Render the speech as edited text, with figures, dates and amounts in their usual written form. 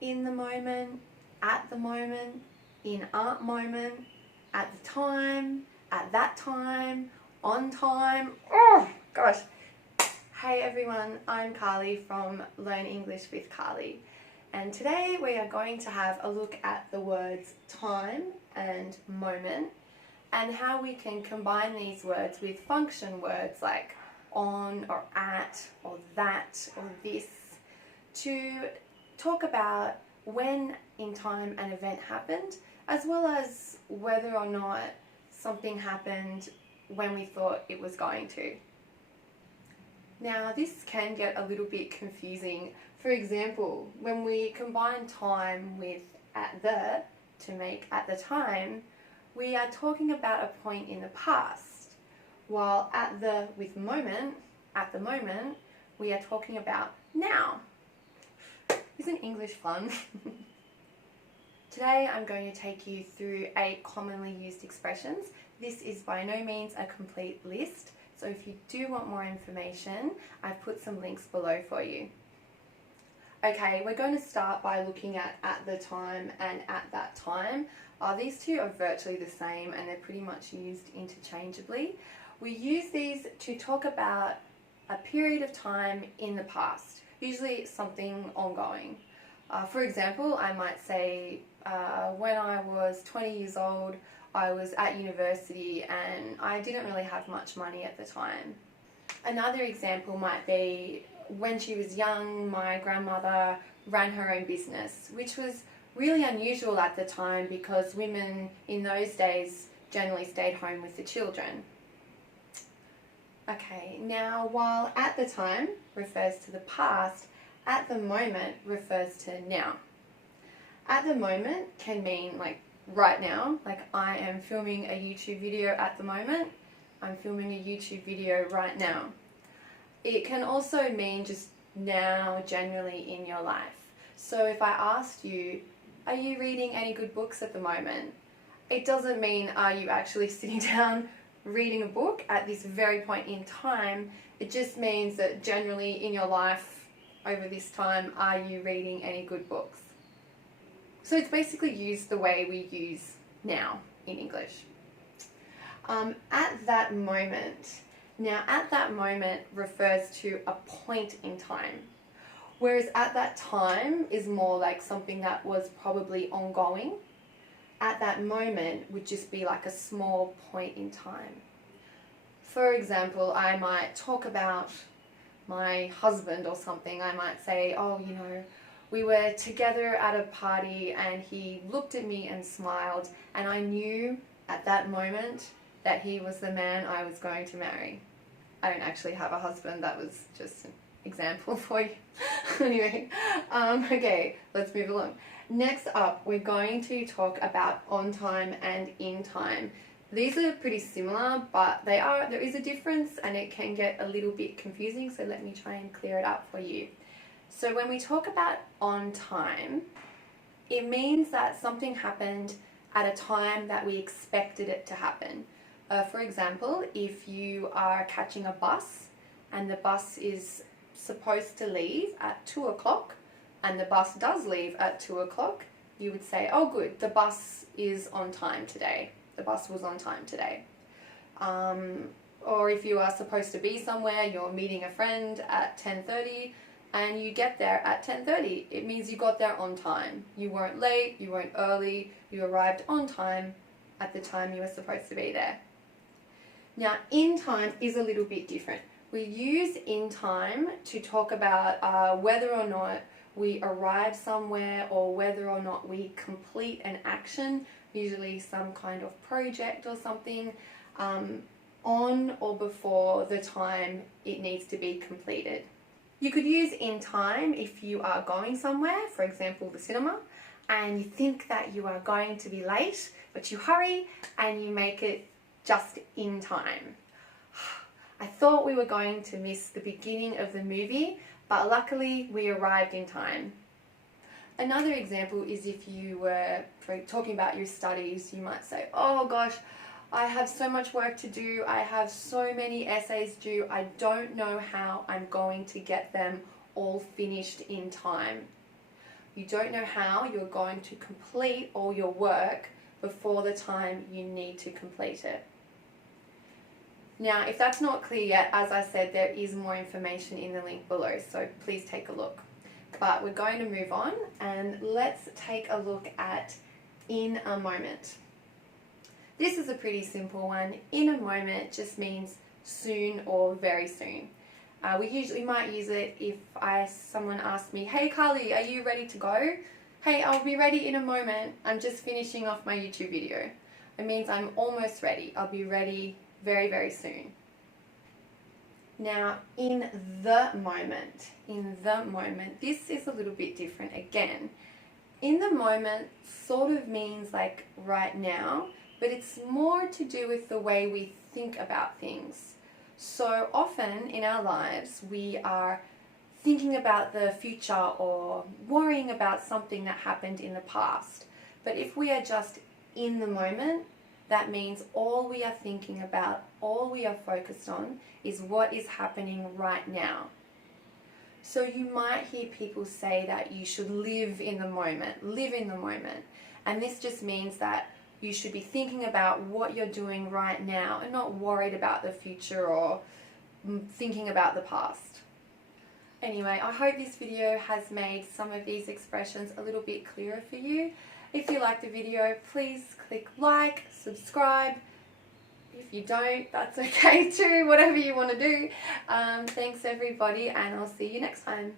in the moment, at the moment, in a moment, at the time, at that time, on time. Oh gosh. Hey everyone, I'm Carly from Learn English with Carly, and today we are going to have a look at the words time and moment and how we can combine these words with function words like on or at or that or this to talk about when in time an event happened, as well as whether or not something happened when we thought it was going to. Now, this can get a little bit confusing. For example, when we combine time with at the to make at the time, we are talking about a point in the past, while at the with moment, at the moment, we are talking about now. Isn't English fun? Today I'm going to take you through 8 commonly used expressions. This is by no means a complete list, so if you do want more information, I've put some links below for you. Okay, we're going to start by looking at the time and at that time. These two are virtually the same and they're pretty much used interchangeably. We use these to talk about a period of time in the past, usually something ongoing. For example, I might say when I was 20 years old, I was at university and I didn't really have much money at the time. Another example might be when she was young, my grandmother ran her own business, which was really unusual at the time because women in those days generally stayed home with the children. Okay, now while at the time refers to the past, at the moment refers to now. At the moment can mean like right now, like I am filming a YouTube video at the moment. I'm filming a YouTube video right now. It can also mean just now generally in your life. So if I asked you, are you reading any good books at the moment? It doesn't mean are you actually sitting down reading a book at this very point in time. It just means that generally in your life over this time, are you reading any good books? So it's basically used the way we use now in English. At that moment. Now, at that moment refers to a point in time, whereas at that time is more like something that was probably ongoing. At that moment would just be like a small point in time. For example, I might talk about my husband or something. I might say, oh, you know, we were together at a party and he looked at me and smiled, and I knew at that moment that he was the man I was going to marry. I don't actually have a husband, that was just an example for you. Anyway, okay, let's move along. Next up, we're going to talk about on time and in time. These are pretty similar, but there is a difference and it can get a little bit confusing, so let me try and clear it up for you. So when we talk about on time, it means that something happened at a time that we expected it to happen. For example, if you are catching a bus and the bus is supposed to leave at 2 o'clock and the bus does leave at 2 o'clock, you would say, oh good, the bus is on time today. The bus was on time today. Or if you are supposed to be somewhere, you're meeting a friend at 10:30 and you get there at 10:30, it means you got there on time. You weren't late, you weren't early, you arrived on time at the time you were supposed to be there. Now, in time is a little bit different. We use in time to talk about whether or not we arrive somewhere or whether or not we complete an action, usually some kind of project or something, on or before the time it needs to be completed. You could use in time if you are going somewhere, for example the cinema, and you think that you are going to be late, but you hurry and you make it just in time. I thought we were going to miss the beginning of the movie, but luckily we arrived in time. Another example is if you were talking about your studies, you might say, oh gosh, I have so much work to do, I have so many essays due, I don't know how I'm going to get them all finished in time. You don't know how you're going to complete all your work before the time you need to complete it. Now, if that's not clear yet, as I said, there is more information in the link below, so please take a look. But we're going to move on, and let's take a look at in a moment. This is a pretty simple one. In a moment just means soon or very soon. We usually might use it if someone asks me, "Hey Carly, are you ready to go?" "Hey, I'll be ready in a moment. I'm just finishing off my YouTube video." It means I'm almost ready. I'll be ready very, very soon. Now, in the moment, this is a little bit different again. In the moment sort of means like right now, but it's more to do with the way we think about things. So often in our lives, we are thinking about the future or worrying about something that happened in the past. But if we are just in the moment, that means all we are thinking about, all we are focused on is what is happening right now. So you might hear people say that you should live in the moment, live in the moment. And this just means that you should be thinking about what you're doing right now and not worried about the future or thinking about the past. Anyway, I hope this video has made some of these expressions a little bit clearer for you. If you like the video, please click like, subscribe. If you don't, that's okay too, whatever you want to do. Thanks everybody, and I'll see you next time.